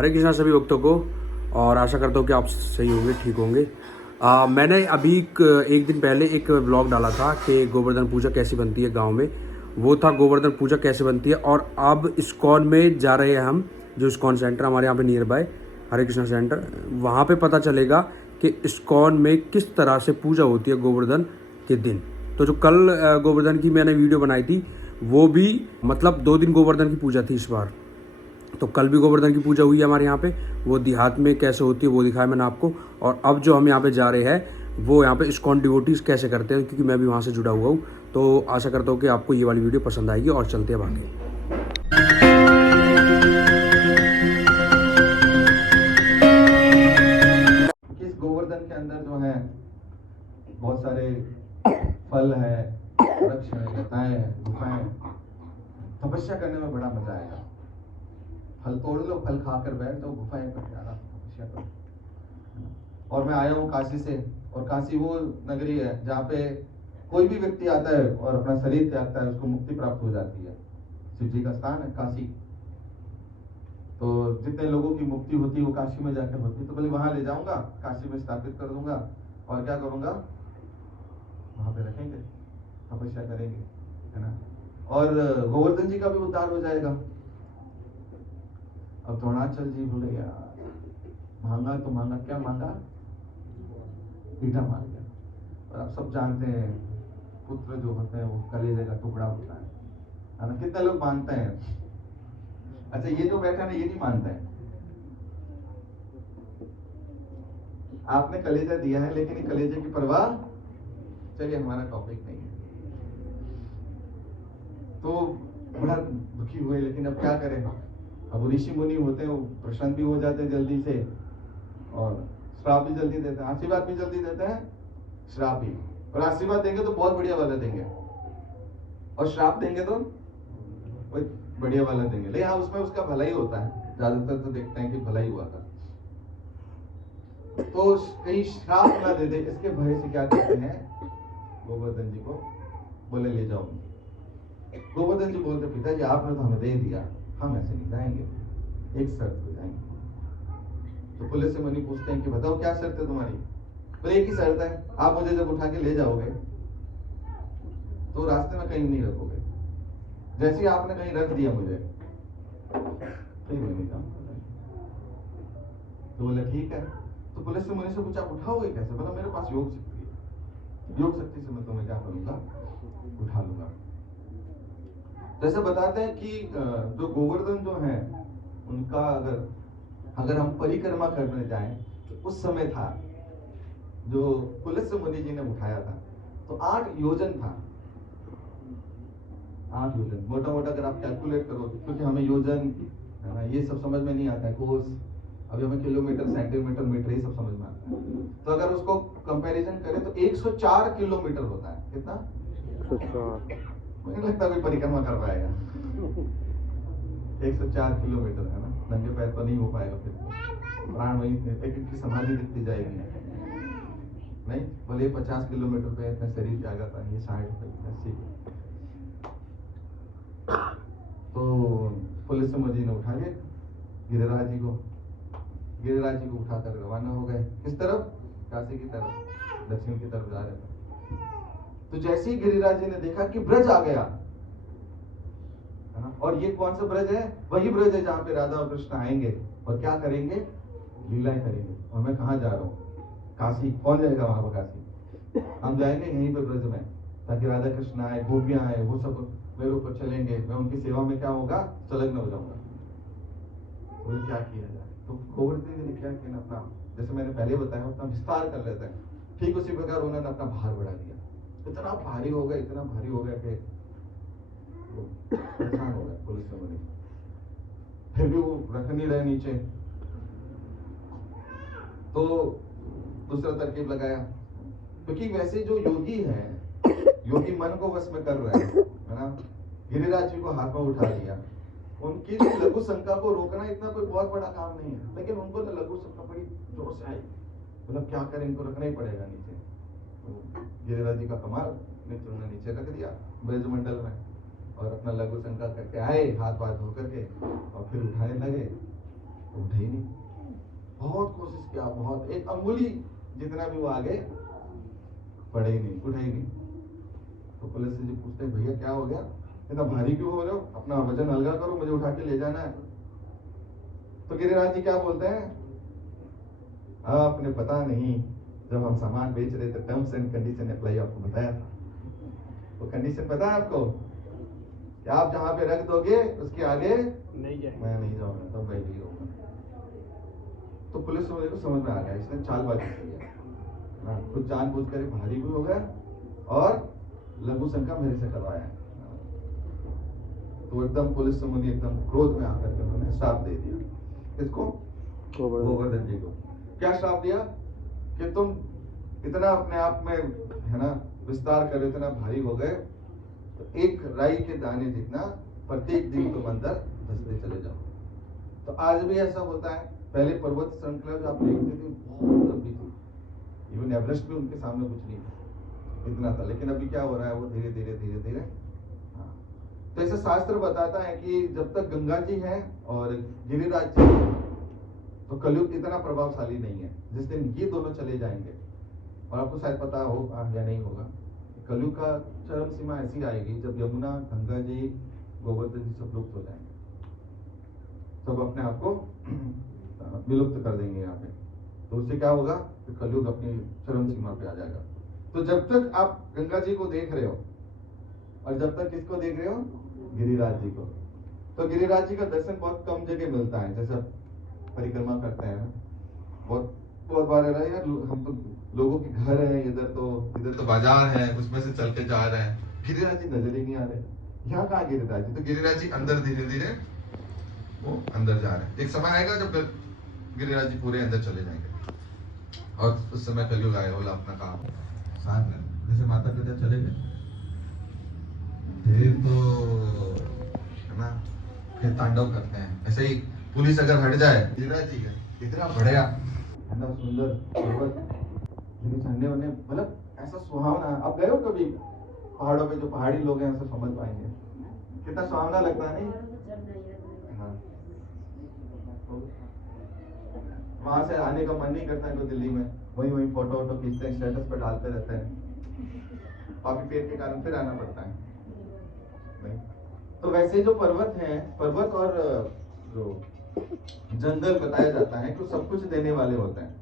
हरे कृष्णा सभी भक्तों को, और आशा करता हूँ कि आप सही होंगे, ठीक होंगे। मैंने अभी एक दिन पहले एक व्लॉग डाला था कि गोवर्धन पूजा कैसी बनती है गांव में। वो था गोवर्धन पूजा कैसे बनती है। और अब इस्कॉन में जा रहे हैं हम, जो इस्कॉन सेंटर हमारे यहाँ पे near by Hare Krishna centre, वहाँ पे पता चलेगा कि इस्कॉन में किस तरह से पूजा होती है गोवर्धन के दिन। तो जो कल गोवर्धन की मैंने वीडियो बनाई थी, वो भी मतलब 2 दिन गोवर्धन की पूजा थी इस बार। तो कल भी गोवर्धन की पूजा हुई है हमारे यहाँ पे, वो देहात में कैसे होती है वो दिखाया मैंने आपको। और अब जो हम यहाँ पे जा रहे हैं वो यहाँ पे इस्कॉन डिवोटीज कैसे करते हैं, क्योंकि मैं भी वहाँ से जुड़ा हुआ हूँ। तो आशा करता हूँ कि आपको ये वाली वीडियो पसंद आएगी, और चलते हैं आगे। इस गोवर्धन के अंदर जो है बहुत सारे फल है, वृक्ष है, लताएं हैं, गुफाएं हैं। तपस्या करने में बड़ा मजा आएगा। फल तोड़ लो, फल खाकर बैठ जाओ, गुफाएं पर आराम तपस्या करो। और मैं आया हूँ काशी से, और काशी वो नगरी है जहाँ पे कोई भी व्यक्ति आता है और अपना शरीर त्यागता है, उसको मुक्ति प्राप्त हो जाती है। शिव जी का स्थान है काशी। तो जितने लोगों की मुक्ति होती है वो काशी में जाकर होती है। तो पहले वहां ले जाऊंगा, काशी में स्थापित कर दूंगा, और क्या करूंगा, वहां पे रखेंगे, तपस्या करेंगे, है ना। और गोवर्धन जी का भी उद्धार हो जाएगा। अब द्रोणाचल जी बोले यार, मांगा तो मांगा, क्या मांगा, ईटा मांग गया। और आप सब जानते हैं पुत्र जो होते हैं वो कलेजे का टुकड़ा होता है ना। कितने लोग मानते हैं? अच्छा, ये जो बैठा ना ये नहीं मानता है। आपने कलेजा दिया है, लेकिन कलेजे की परवाह, चलिए हमारा टॉपिक नहीं है। तो बड़ा दुखी हुए, लेकिन अब क्या करें। अब ऋषि मुनि होते हैं, वो प्रसन्न भी हो जाते हैं जल्दी से, और श्राप भी जल्दी देते हैं, आशीर्वाद भी जल्दी देते हैं, श्राप भी। और आशीर्वाद देंगे तो बहुत बढ़िया वाला देंगे, और श्राप देंगे तो बढ़िया वाला देंगे। लेकिन हाँ, उसमें उसका भला ही होता है, ज्यादातर तो देखते हैं कि भला ही हुआ था। तो कहीं श्राप ना दे दे, इसके भय से क्या करते हैं, गोवर्धन जी को बोले ले जाओ। गोवर्धन जी बोलते पिताजी आपने तो हमें दे दिया, हम ऐसे नहीं जाएंगे, एक शर्त पे जाएंगे। तो पुलिस से मुनि पूछते हैं कि बताओ क्या शर्त है तुम्हारी। बोले एक ही शर्त है, आप मुझे जब उठा के ले जाओगे तो रास्ते में कहीं नहीं रखोगे। जैसे ही आपने कहीं रख दिया मुझे, कहीं मैं नहीं जाऊंगा। तो बोले ठीक है। तो पुलिस से मुनि से पूछा उठाओगे कैसे? बोला मेरे पास योग शक्ति है, योग शक्ति से मैं तुम्हें क्या करूंगा, उठा लूंगा। जैसे बताते हैं कि जो गोवर्धन जो है उनका अगर हम परिक्रमा करने जाएं, तो उस समय था जो पुलिस मुनि जी ने उठाया था, तो 8 योजन था। 8 योजन मोटा मोटा अगर आप कैलकुलेट करो, क्योंकि हमें योजन है ना ये सब समझ में नहीं आता है, कोस अभी हमें किलोमीटर, सेंटीमीटर, मीटर ये सब समझ में आता है। तो अगर उसको कंपैरिजन करें तो 104 किलोमीटर होता है। कितना? 104। मुझे लगता है कोई परिक्रमा कर पाएगा। 104 किलोमीटर है ना। नंगे पैर तो नहीं हो पाएगा, फिर प्राण वहीं एक की समाधि दिखती जाएगी। नहीं बोले 50 किलोमीटर पे इतना शरीर त्यागा था, ये 60 80। तो पुलिस मुझे ने उठा लिया गिरिराज जी को। गिरिराज जी को उठाकर रवाना हो गए किस तरफ? काशी की तरफ, दक्षिण की तरफ जा रहे थे। तो जैसे ही गिरिराज जी ने देखा कि ब्रज आ गया, है ना, और ये कौन सा ब्रज है? वही ब्रज है जहाँ पे राधा और कृष्ण आएंगे और क्या करेंगे, लीलाएं करेंगे। और मैं कहाँ जा रहा हूँ? काशी। कौन जाएगा वहां पर? काशी। हम जाएंगे यहीं पे ब्रज में, ताकि राधा कृष्ण आए, गोपियां आए, वो सब मेरे ऊपर चलेंगे, मैं उनकी सेवा में क्या होगा, संलग्न हो जाऊंगा। बोले क्या किया जाए? तो गोवर्धन जी ने क्या किया, अपना जैसे मैंने पहले बताया अपना विस्तार कर लेते हैं। ठीक उसी प्रकार उन्होंने अपना भार बढ़ा दिया। इतना भारी हो गया, इतना भारी हो गया कि परेशान हो गए पुलिस वाले। फिर भी वो रख नहीं रहे नीचे, तो दूसरा तरकीब लगाया। क्योंकि वैसे जो योगी है, योगी मन को वश में कर रहे हैं, है ना। गिरिराज जी को हाथ में उठा लिया। उनकी लघु शंका को रोकना इतना कोई बहुत बड़ा काम नहीं है, लेकिन उनको तो लघु शंका बड़ी जोर से आई। मतलब क्या करें, इनको रखना ही पड़ेगा नीचे। तो गिरिराज जी का कमाल, उन्होंने नीचे रख दिया ब्रजमंडल में, और अपना लघु शंका करके आए, हाथ पाथ धो करके, और फिर उठाने लगे। उठे ही नहीं। बहुत कोशिश किया, बहुत, एक अंगुली जितना भी वो आगे बढ़े ही नहीं, उठे ही नहीं। तो पुलिस से जी पूछते हैं, भैया क्या हो गया, इतना भारी क्यों हो रहे हो, अपना वजन हल्का करो, मुझे उठा के ले जाना है। तो गिरिराज जी क्या बोलते हैं, आपने पता नहीं जब हम सामान बेच रहे थे टर्म्स एंड कंडीशन अप्लाई आपको बताया था। तो कंडीशन पता है आपको कि आप जहां पे रख दोगे उसके आगे नहीं जाए, मैं नहीं जाऊंगा, तब मैं नहीं रहूंगा। तो पुलिस वाले को समझ में आ गया इसने चालबाजी की है, खुद जानबूझ कर भारी भी हो गया और लघु शंका मेरे से करवाया है। तो एकदम पुलिस समूह एकदम क्रोध में आकर के उन्होंने श्राप दे दिया। इसको गोवर्धन जी को क्या श्राप दिया कि तुम इतना अपने आप में है ना विस्तार कर, इतना भारी हो गए, तो एक राई के दाने जितना प्रत्येक दिन तुम अंदर धसते चले जाओ। तो आज भी ऐसा होता है। पहले पर्वत श्रृंखला जो आप देखते थे बहुत लंबी थी, इवन एवरेस्ट भी उनके सामने कुछ नहीं था, इतना था। लेकिन अभी क्या हो रहा है, वो धीरे धीरे धीरे धीरे, हाँ। तो ऐसा शास्त्र बताता है कि जब तक गंगा जी हैं और गिरिराज जी हैं, तो कलयुग इतना प्रभावशाली नहीं है। जिस दिन ये दोनों चले जाएंगे, और आपको शायद पता हो या नहीं होगा, कलयुग का चरम सीमा ऐसी आएगी जब यमुना, गंगा जी, गोवर्धन जी सब लुप्त हो जाएंगे, सब अपने आप को विलुप्त कर देंगे यहाँ पे। तो उससे क्या होगा कि कलयुग अपनी चरम सीमा पे आ जाएगा। तो जब तक आप गंगा जी को देख रहे हो और जब तक किसको देख रहे हो, गिरिराज जी को, तो गिरिराज जी का दर्शन बहुत कम जगह मिलता है। जैसे आप परिक्रमा करते हैं, बहुत बहुत बार है यार, हम तो लोगों के घर है, इधर तो बाजार है, उसमें से चल के जा रहे हैं, गिरिराज जी नजर ही नहीं आ रहे। यहाँ कहाँ गिरिराज जी? तो गिरिराज जी अंदर धीरे धीरे वो अंदर जा रहे हैं। एक समय आएगा जब गिरिराज जी पूरे अंदर चले जाएंगे और उस समय कलयुग आएगा, बोला अपना काम साथ में। जैसे माता पिता चले गए, फिर तो है ना, फिर तांडव करते हैं। ऐसे ही पुलिस अगर हट जाए, गिरिराज जी इतना बढ़िया है ना, सुंदर पर्वत, झंडे वंडे, मतलब ऐसा सुहावना। आप गए हो कभी पहाड़ों पे? जो पहाड़ी लोग हैं ऐसा समझ पाएंगे कितना सुहावना लगता है, नहीं? हाँ। वहां से आने का मन नहीं करता है तो दिल्ली में वही वही फोटो वोटो खींचते हैं, स्टेटस पर डालते रहते हैं, काफी पेट के कारण फिर आना पड़ता है। नहीं तो वैसे जो पर्वत हैं, पर्वत और जो जंगल बताया जाता है कि सब कुछ देने वाले होते हैं,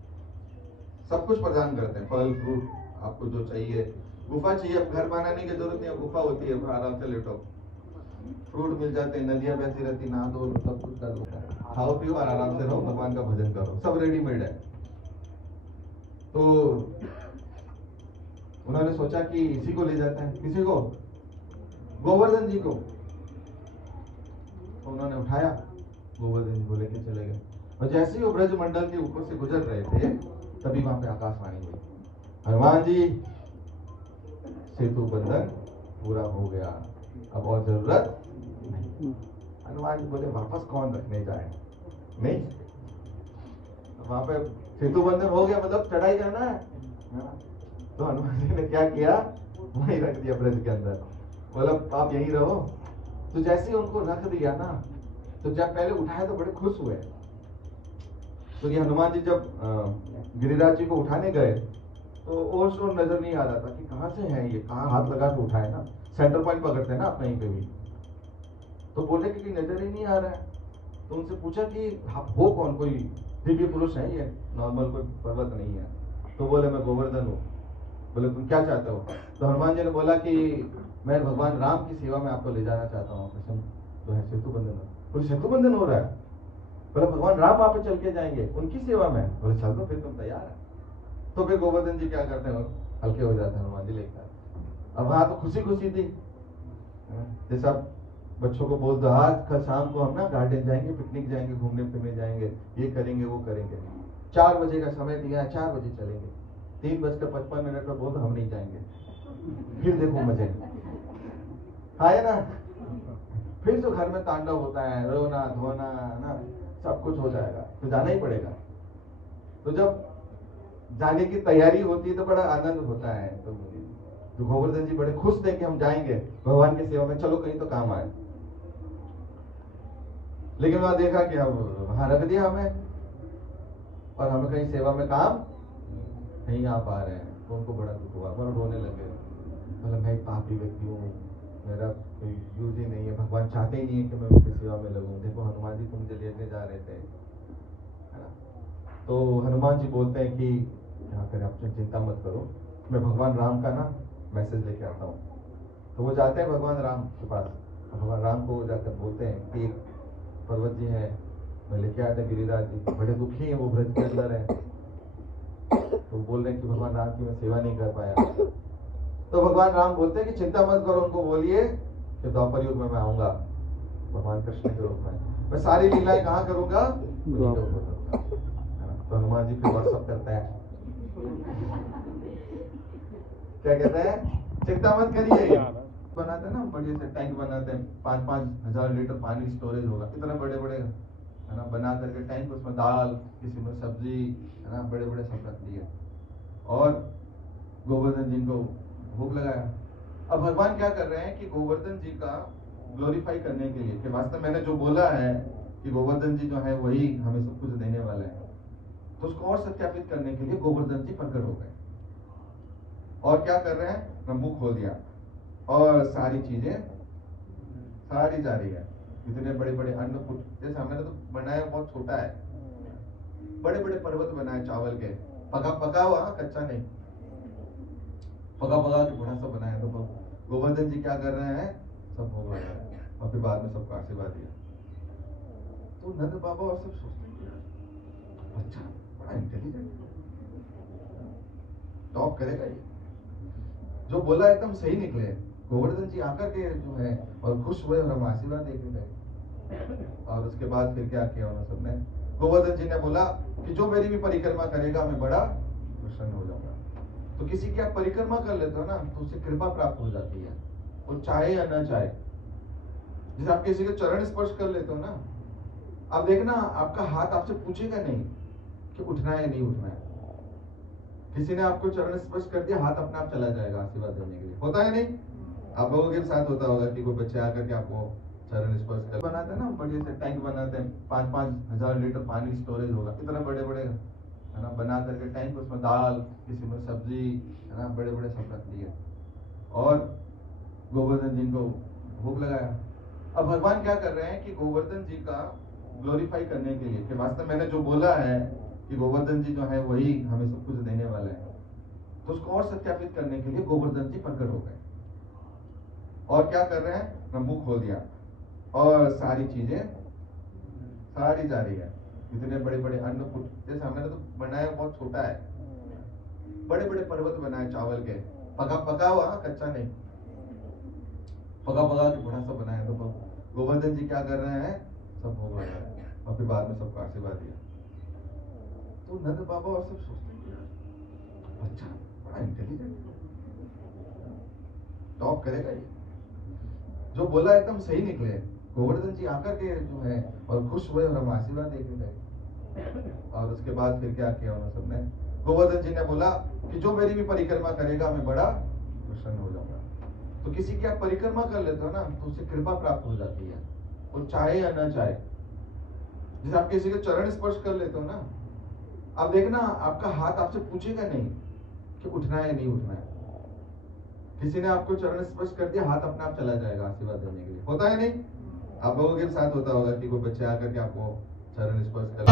सब कुछ प्रदान करते हैं, फल फ्रूट, आपको जो चाहिए। गुफा चाहिए, अब घर बनाने की जरूरत नहीं है, गुफा होती है, आराम से लेटो, फ्रूट मिल जाते हैं, नदियां बहती रहती, नहा दो, सब कुछ कर लो, खाओ पियो और आराम से रहो, भगवान का भजन करो, सब रेडीमेड है। तो उन्होंने सोचा कि इसी को ले जाते हैं, किसी को, गोवर्धन जी को। तो उन्होंने उठाया, गोवर्धन जी को लेके चले गए। और जैसे ही वो ब्रज मंडल के ऊपर से गुजर रहे थे, तभी वहां पे आकाशवाणी हुई, हनुमान जी सेतु बंधन पूरा हो गया, अब और जरूरत नहीं। हनुमान जी बोले वापस कौन रखने जाए, नहीं? वहां पे सेतु बंधन हो गया, मतलब चढ़ाई जाना है। तो हनुमान जी ने क्या किया, वहीं रख दिया ब्रज के अंदर, बोला आप यहीं रहो। तो जैसे ही उनको रख दिया ना, तो जब पहले उठाया तो बड़े खुश हुए। तो ये हनुमान जी जब गिरिराज जी को उठाने गए, तो और शोर नजर नहीं आ रहा था कि कहाँ से है ये, कहाँ हाथ लगा के उठाए ना, सेंटर पॉइंट पकड़ते हैं ना आप कहीं पे भी। तो बोले कि नजर ही नहीं आ रहा है। तो उनसे पूछा कि हो कौन, कोई दिव्य पुरुष है ये, नॉर्मल कोई पर्वत नहीं है? तो बोले मैं गोवर्धन हूँ। बोले तुम क्या चाहते हो? तो हनुमान जी ने बोला कि मैं भगवान राम की सेवा में आपको ले जाना चाहता हूँ, तो है सेतु बंधन। बोले सेतु बंधन हो रहा है? बोले भगवान राम वहां पे चल के जाएंगे उनकी सेवा में। बोले चल दो फिर, तुम तैयार है? तो फिर गोवर्धन जी क्या करते हैं, हल्के हो जाते हैं हनुमान जी लेकर। अब वहां तो खुशी खुशी थी, जैसा बच्चों को बोल दो आज कल शाम को हम ना गार्डन जाएंगे, पिकनिक जाएंगे, घूमने फिरने जाएंगे, ये करेंगे वो करेंगे। 4 बजे का समय दिया है, 4 बजे चलेंगे। 3:55 पर बोल दो हम नहीं जाएंगे, फिर देखो मजे है ना। फिर जो घर में तांडव होता है, रोना धोना ना, सब कुछ हो जाएगा, तो जाना ही पड़ेगा। तो जब जाने की तैयारी होती है तो बड़ा आनंद होता है। तो गोवर्धन जी बड़े खुश थे कि हम जाएंगे भगवान की सेवा में, चलो कहीं तो काम आए। लेकिन वहां देखा कि अब वहां रख दिया हमें, और हमें कहीं सेवा में काम नहीं आ पा रहे हैं। तो उनको बड़ा दुख हुआ, वो रोने लगे। मतलब मैं एक पापी व्यक्ति हूँ, मेरा कोई यूज ही नहीं है, भगवान चाहते ही नहीं है कि मैं उनकी सेवा में लगूं। देखो हनुमान जी तो मुझे लेने जा रहे थे, है ना। तो हनुमान जी बोलते हैं कि यहाँ पर अपनी चिंता मत करो, मैं भगवान राम का ना मैसेज लेके आता हूँ। तो वो जाते हैं भगवान राम के पास, भगवान राम को जाकर बोलते हैं कि एक पर्वत जी है, मैं लेके आया था गिरिराज जी, बड़े दुखी हैं, वो ब्रज के अंदर है। तो बोल रहे हैं कि भगवान राम की मैं सेवा नहीं कर पाया। तो भगवान राम बोलते हैं कि चिंता मत करो, उनको बोलिए कि द्वापर युग में मैं आऊंगा भगवान कृष्ण के रूप में, मैं सारी लीलाएं कहाँ करूंगा, तो हनुमान जी फिर व्हाट्सअप करते हैं, क्या कहते हैं, चिंता मत करिए। बनाते हैं ना बढ़िया से टैंक बनाते हैं, 5-5 हजार लीटर पानी स्टोरेज होगा, इतने बड़े बड़े, है ना, बना करके टैंक, उसमें दाल, किसी में सब्जी, है ना, बड़े बड़े सब रख दिए, और गोवर्धन जी को भोग लगाया। अब भगवान क्या कर रहे हैं कि गोवर्धन जी का ग्लोरीफाई करने के लिए, कि वास्तव मैंने जो बोला है कि गोवर्धन जी जो है वही हमें सब कुछ देने वाले हैं, तो उसको और सत्यापित करने के लिए गोवर्धन जी प्रकट हो गए। और क्या कर रहे हैं, मैं मुंह खोल दिया और सारी चीजें सारी जा रही है। इतने बड़े बड़े अन्नकूट, जैसे हमने तो बनाया बहुत छोटा है, बड़े बड़े पर्वत बनाए चावल के, पका पका हुआ, कच्चा नहीं, पका पका के बड़ा सा बनाया। तो गोवर्धन जी क्या कर रहे हैं, सब भोग लगा रहे हैं, और फिर बाद में सबको आशीर्वाद दिया। तो नंद बाबा और सब सोचते हैं, अच्छा बड़ा इंटेलिजेंट, टॉप करेगा ये, जो बोला एकदम सही निकले। गोवर्धन जी आकर के जो है और खुश हुए, और हम आशीर्वाद देके गए। और उसके बाद फिर क्या किया उन्होंने सबने, गोवर्धन जी ने बोला कि जो मेरी भी परिक्रमा करेगा मैं बड़ा प्रसन्न हो जाऊंगा। तो किसी की आप परिक्रमा कर लेते हो ना, तो उससे कृपा प्राप्त हो जाती है, वो चाहे या ना चाहे। जैसे आप किसी के चरण स्पर्श कर लेते हो ना, आप देखना आपका हाथ आपसे पूछेगा नहीं कि उठना है या नहीं उठना है। किसी ने आपको चरण स्पर्श कर दिया, हाथ अपने आप चला जाएगा आशीर्वाद देने के लिए, होता है नहीं? आप लोगों के साथ होता होगा कि कोई बच्चे आकर के आपको चरण स्पर्श कर, बनाते हैं ना बढ़िया से टैंक बनाते हैं, 5-5 हजार लीटर पानी स्टोरेज होगा, इतने बड़े बड़े, है ना, बना करके टैंक, उसमें दाल, किसी में सब्जी, है ना, बड़े बड़े सब रख दिए, और गोवर्धन जी को भोग लगाया। अब भगवान क्या कर रहे हैं कि गोवर्धन जी का ग्लोरीफाई करने के लिए, कि वास्तव मैंने जो बोला है कि गोवर्धन जी जो है वही हमें सब कुछ देने वाले हैं, तो उसको और सत्यापित करने के लिए गोवर्धन जी प्रकट हो गए। और क्या कर रहे हैं, मैं मुंह खोल दिया और सारी चीजें सारी जा रही है। इतने बड़े बड़े अन्नकूट, जैसे हमने तो बनाया बहुत छोटा है, बड़े बड़े पर्वत बनाए चावल के, पका पका हुआ, कच्चा नहीं, पका पका के बड़ा सा बनाया। तो गोवर्धन जी क्या कर रहे हैं, सब भोग लगा रहे हैं, और फिर बाद में सबको आशीर्वाद दिया। तो नंद बाबा और सब सोचते हैं, अच्छा बड़ा इंटेलिजेंट, टॉप करेगा ये, जो बोला एकदम सही निकले। गोवर्धन जी आकर के जो है और खुश हुए, और हम आशीर्वाद देके गए। और उसके बाद फिर क्या किया उन्होंने सबने, गोवर्धन जी ने बोला कि जो मेरी भी परिक्रमा करेगा मैं बड़ा प्रसन्न हो जाऊंगा। तो किसी की आप परिक्रमा कर लेते हो ना, तो उससे कृपा प्राप्त हो जाती है, वो चाहे या ना चाहे। जैसे आप किसी के चरण स्पर्श कर लेते हो ना, आप देखना आपका हाथ आपसे पूछेगा नहीं कि उठना है या नहीं उठना है। किसी ने आपको चरण स्पर्श कर दिया, हाथ अपने आप चला जाएगा आशीर्वाद देने के लिए, होता है नहीं? आप लोगों के साथ होता होगा कि कोई बच्चे आकर के आपको चरण स्पर्श कर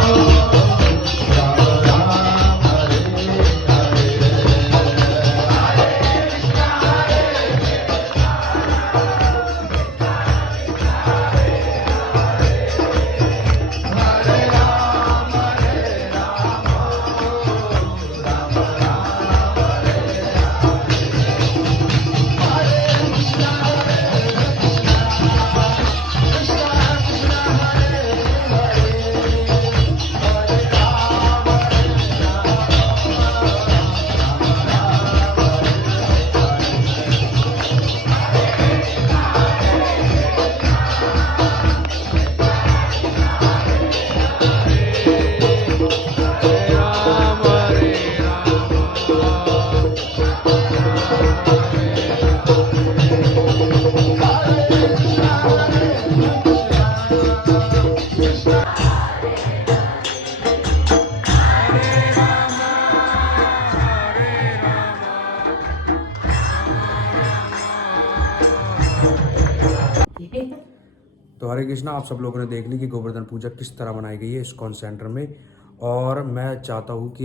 तो हरे कृष्णा, आप सब लोगों ने देख ली कि गोवर्धन पूजा किस तरह मनाई गई है इस्कॉन सेंटर में। और मैं चाहता हूँ कि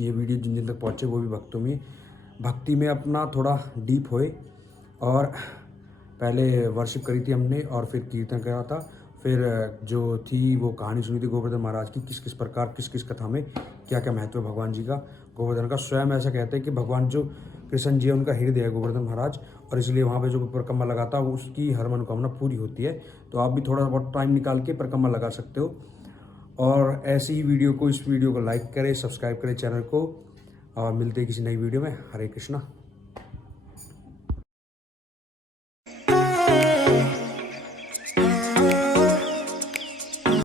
ये वीडियो जिन जिन तक पहुँचे वो भी भक्ति में अपना थोड़ा डीप होए। और पहले वर्शिप करी थी हमने और फिर कीर्तन करा था, फिर जो थी वो कहानी सुनी थी गोवर्धन महाराज की, किस किस प्रकार किस किस कथा में क्या क्या महत्व है भगवान जी का। गोवर्धन का स्वयं ऐसा कहते हैं कि भगवान जो कृष्ण जी है उनका हृदय है गोवर्धन महाराज, और इसलिए वहाँ पे जो परिक्रमा लगाता है उसकी हर मनोकामना पूरी होती है। तो आप भी थोड़ा बहुत टाइम निकाल के परिक्रमा लगा सकते हो। और ऐसी ही वीडियो को, इस वीडियो को लाइक करें, सब्सक्राइब करें चैनल को, और मिलते हैं किसी नई वीडियो में। हरे कृष्णा।